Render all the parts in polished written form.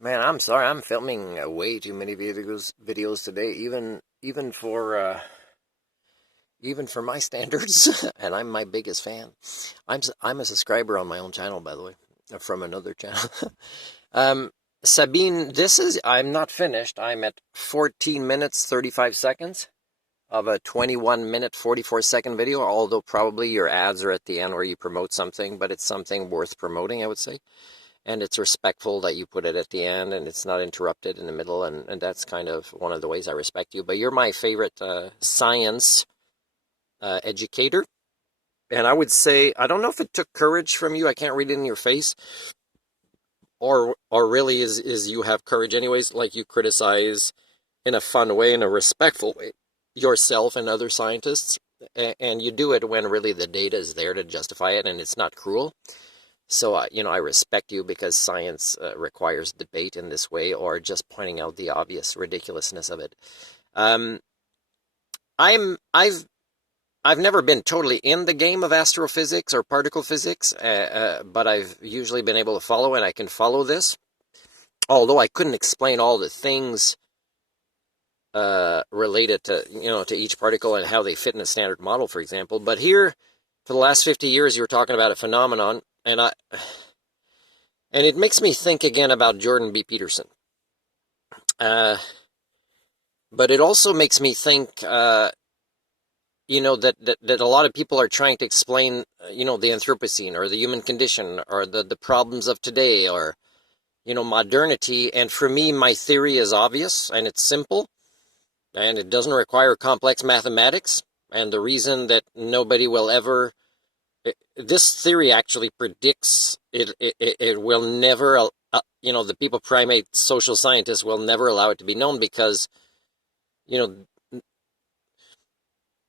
Man, I'm sorry. I'm filming way too many videos today, even for my standards, and I'm my biggest fan. I'm a subscriber on my own channel, by the way, from another channel. um, Sabine, I'm not finished. I'm at 14 minutes 35 seconds of a 21-minute 44-second video. Although probably your ads are at the end where you promote something, but it's something worth promoting, I would say. And it's respectful that you put it at the end and it's not interrupted in the middle, and that's kind of one of the ways I respect you. But you're my favorite science educator, and I would say, I don't know if it took courage from you, I can't read it in your face, or really is you have courage anyways, like you criticize in a fun way, in a respectful way, yourself and other scientists, and you do it when really the data is there to justify it and it's not cruel. So, I respect you because science requires debate in this way, or just pointing out the obvious ridiculousness of it. Um, I've never been totally in the game of astrophysics or particle physics, but I've usually been able to follow, and I can follow this. Although I couldn't explain all the things related to each particle and how they fit in a standard model, for example. But here, for the last 50 years, you were talking about a phenomenon, and it makes me think again about Jordan B. Peterson. But it also makes me think, that a lot of people are trying to explain, the Anthropocene or the human condition or the problems of today, or, modernity. And for me, my theory is obvious and it's simple and it doesn't require complex mathematics. And the reason that nobody will ever... This theory actually predicts it will never, the people primate social scientists will never allow it to be known because,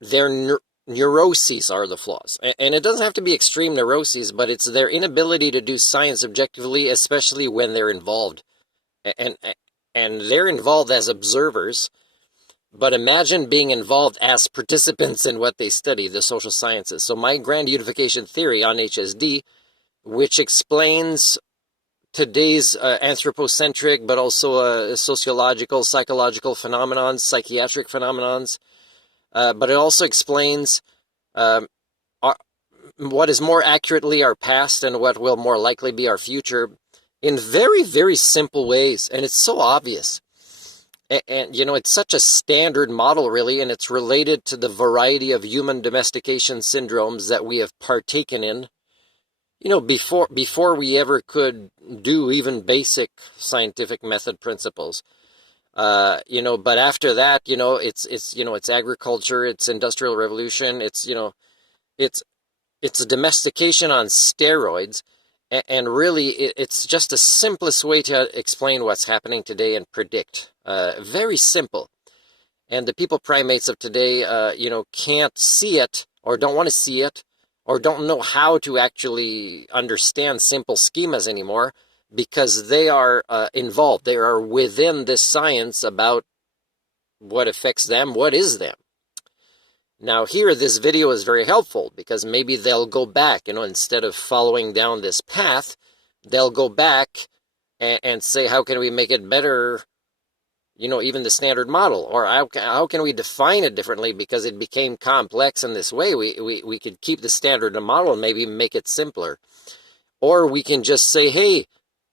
their neuroses are the flaws. And it doesn't have to be extreme neuroses, but it's their inability to do science objectively, especially when they're involved. And, and they're involved as observers. But imagine being involved as participants in what they study, the social sciences. So my grand unification theory on HSD, which explains today's anthropocentric, but also sociological, psychological phenomenons, psychiatric phenomenons, but it also explains what is more accurately our past and what will more likely be our future in very, very simple ways. And it's so obvious. And, it's such a standard model, really, and it's related to the variety of human domestication syndromes that we have partaken in, before we ever could do even basic scientific method principles. But after that, it's agriculture, it's industrial revolution, it's domestication on steroids. And really, it's just the simplest way to explain what's happening today and predict. Very simple. And the people primates of today, can't see it, or don't want to see it, or don't know how to actually understand simple schemas anymore, because they are involved. They are within this science about what affects them, what is them. Now here, this video is very helpful because maybe they'll go back, instead of following down this path, they'll go back and say, how can we make it better, even the standard model? Or how can we define it differently because it became complex in this way? We could keep the standard model and maybe make it simpler. Or we can just say, hey,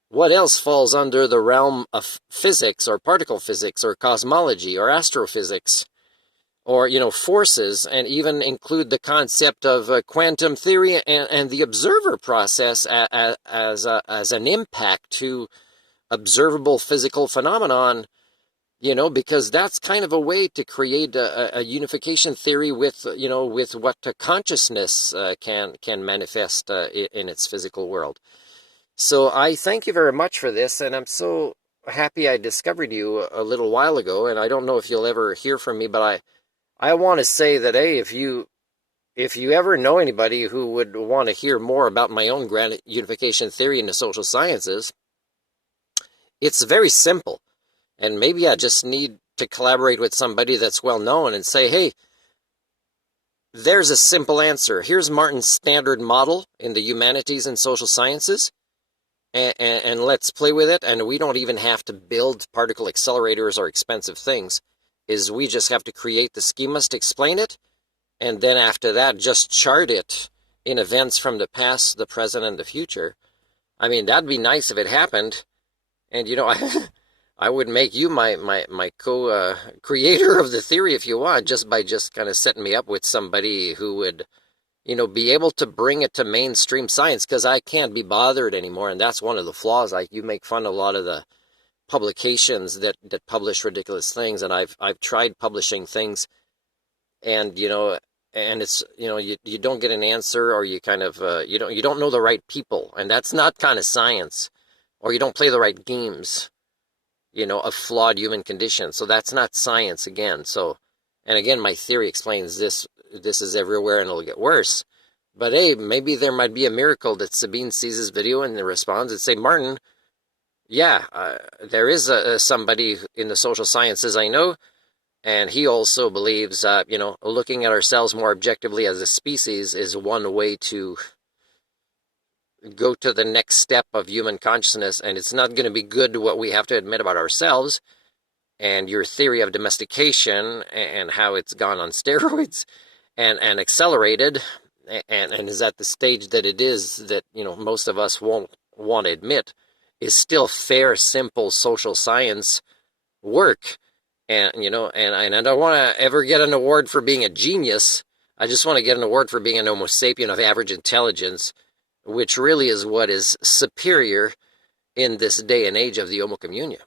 what else falls under the realm of physics or particle physics or cosmology or astrophysics? Or, forces, and even include the concept of quantum theory and the observer process as an impact to observable physical phenomenon, because that's kind of a way to create a unification theory with, with what consciousness can manifest in its physical world. So I thank you very much for this, and I'm so happy I discovered you a little while ago, and I don't know if you'll ever hear from me, but I want to say that, hey, if you ever know anybody who would want to hear more about my own grand unification theory in the social sciences, it's very simple. And maybe I just need to collaborate with somebody that's well known and say, hey, there's a simple answer. Here's Martin's standard model in the humanities and social sciences. and let's play with it. And we don't even have to build particle accelerators or expensive things. Is we just have to create the schemas to explain it, and then after that, just chart it in events from the past, the present, and the future. I mean, that'd be nice if it happened. And I would make you my co-creator of the theory if you want, just by just kind of setting me up with somebody who would, be able to bring it to mainstream science, because I can't be bothered anymore, and that's one of the flaws. Like, you make fun of a lot of the publications that publish ridiculous things, and I've tried publishing things, and and it's you don't get an answer, or you kind of you don't know the right people, and that's not kind of science, or you don't play the right games, of flawed human condition. So that's not science again. So, and again, my theory explains this is everywhere and it'll get worse. But hey, maybe there might be a miracle that Sabine sees this video and responds and say, Martin, yeah, there is somebody in the social sciences I know, and he also believes, looking at ourselves more objectively as a species is one way to go to the next step of human consciousness, and it's not going to be good what we have to admit about ourselves. And your theory of domestication and how it's gone on steroids and accelerated and is at the stage that it is, that most of us won't want to admit, is still fair, simple social science work. And and I don't want to ever get an award for being a genius. I just want to get an award for being an Homo sapien of average intelligence, which really is what is superior in this day and age of the Homo communio.